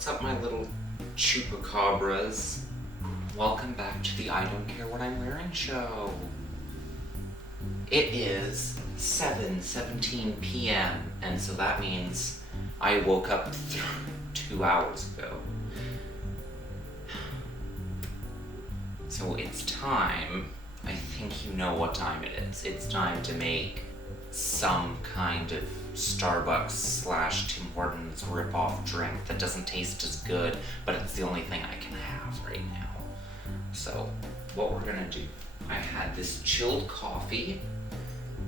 What's up, my little chupacabras? Welcome back to the I Don't Care What I'm Wearing show. It is 7:17 p.m. and so that means I woke up 2 hours ago. So it's time, I think you know what time it is. It's time to make some kind of Starbucks / Tim Hortons rip-off drink that doesn't taste as good, but it's the only thing I can have right now. So, what we're gonna do, I had this chilled coffee,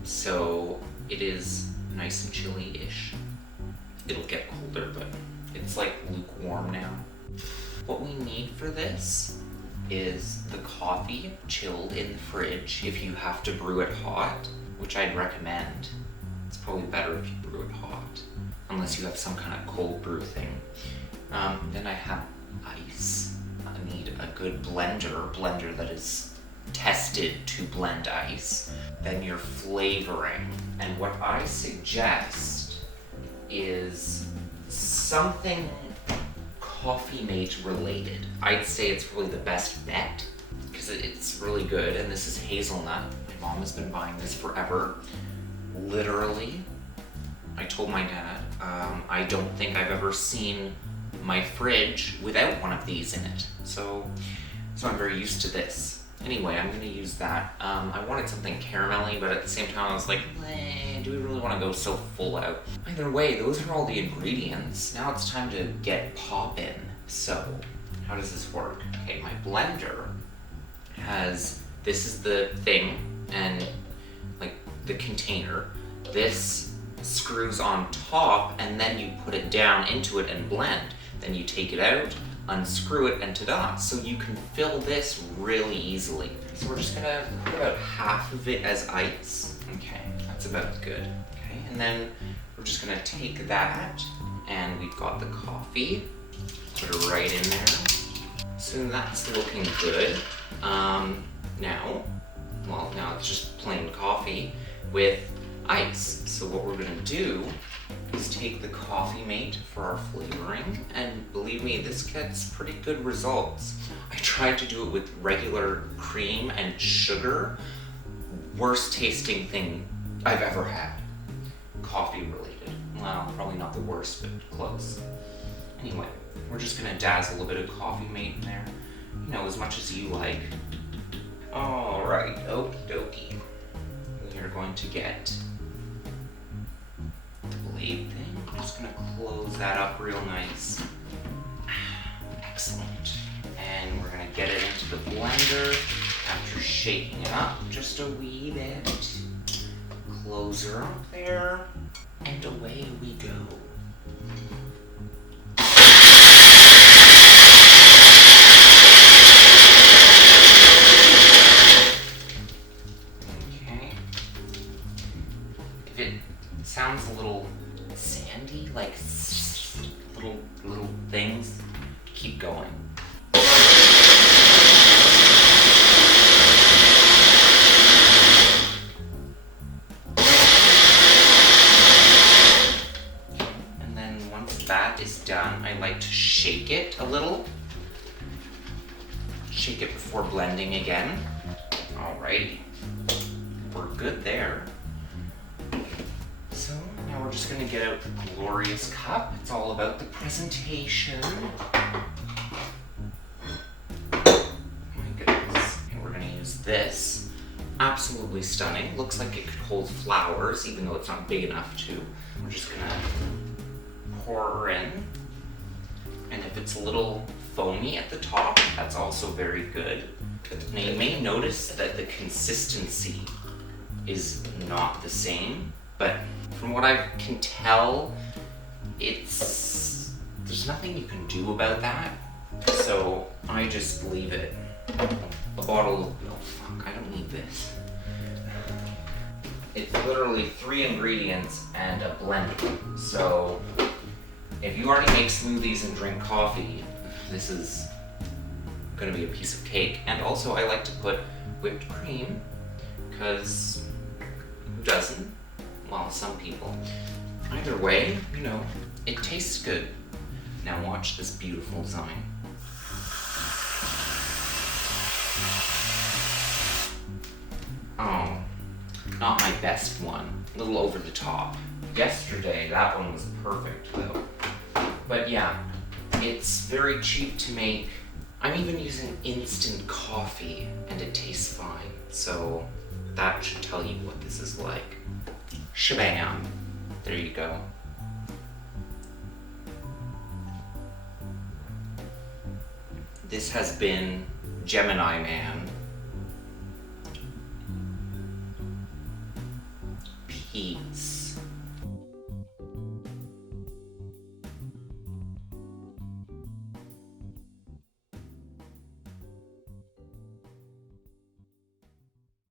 so it is nice and chilly-ish. It'll get colder, but it's like lukewarm now. What we need for this is the coffee chilled in the fridge if you have to brew it hot, which I'd recommend. It's probably better if you brew it hot, unless you have some kind of cold brew thing. Then I have ice. I need a good blender that is tested to blend ice. Then your flavoring. And what I suggest is something Coffee Mate related. I'd say it's probably the best bet because it's really good, and this is hazelnut. My mom has been buying this forever. Literally, I told my dad, I don't think I've ever seen my fridge without one of these in it. So I'm very used to this. Anyway, I'm gonna use that. I wanted something caramelly, but at the same time I was like, do we really wanna go so full out? Either way, those are all the ingredients. Now it's time to get poppin'. So, how does this work? Okay, my blender this is the thing, and like the container. This screws on top, and then you put it down into it and blend. Then you take it out, unscrew it, and ta-da! So you can fill this really easily. So we're just gonna put about half of it as ice. Okay, that's about good. Okay, and then we're just gonna take that, and we've got the coffee. Put it right in there. So that's looking good. Now it's just plain coffee with ice. So what we're gonna do is take the Coffee Mate for our flavoring, and believe me, this gets pretty good results. I tried to do it with regular cream and sugar. Worst tasting thing I've ever had. Coffee related. Well, probably not the worst, but close. Anyway, we're just gonna dazzle a bit of Coffee Mate in there. You know, as much as you like. Alright, okie dokie. We are going to get the blade thing. I'm just gonna close that up real nice. Excellent. And we're gonna get it into the blender after shaking it up just a wee bit. Close her up there, and away we go. Sounds a little sandy, like little things. Keep going. And then once that is done, I like to shake it a little. Shake it before blending again. Alrighty. We're good there. So now we're just gonna get out the glorious cup. It's all about the presentation. My goodness. And we're gonna use this. Absolutely stunning. Looks like it could hold flowers, even though it's not big enough to. We're just gonna pour her in. And if it's a little foamy at the top, that's also very good. Now you may notice that the consistency is not the same, but from what I can tell, there's nothing you can do about that. So I just leave it. A bottle of, oh fuck, I don't need this. It's literally 3 ingredients and a blender. So if you already make smoothies and drink coffee, this is gonna be a piece of cake. And also I like to put whipped cream, because who doesn't? Well, some people. Either way, you know, it tastes good. Now watch this beautiful design. Oh, not my best one. A little over the top. Yesterday, that one was perfect though. But yeah, it's very cheap to make. I'm even using instant coffee and it tastes fine. So that should tell you what this is like. Shabam. There you go. This has been Gemini Man. Peace.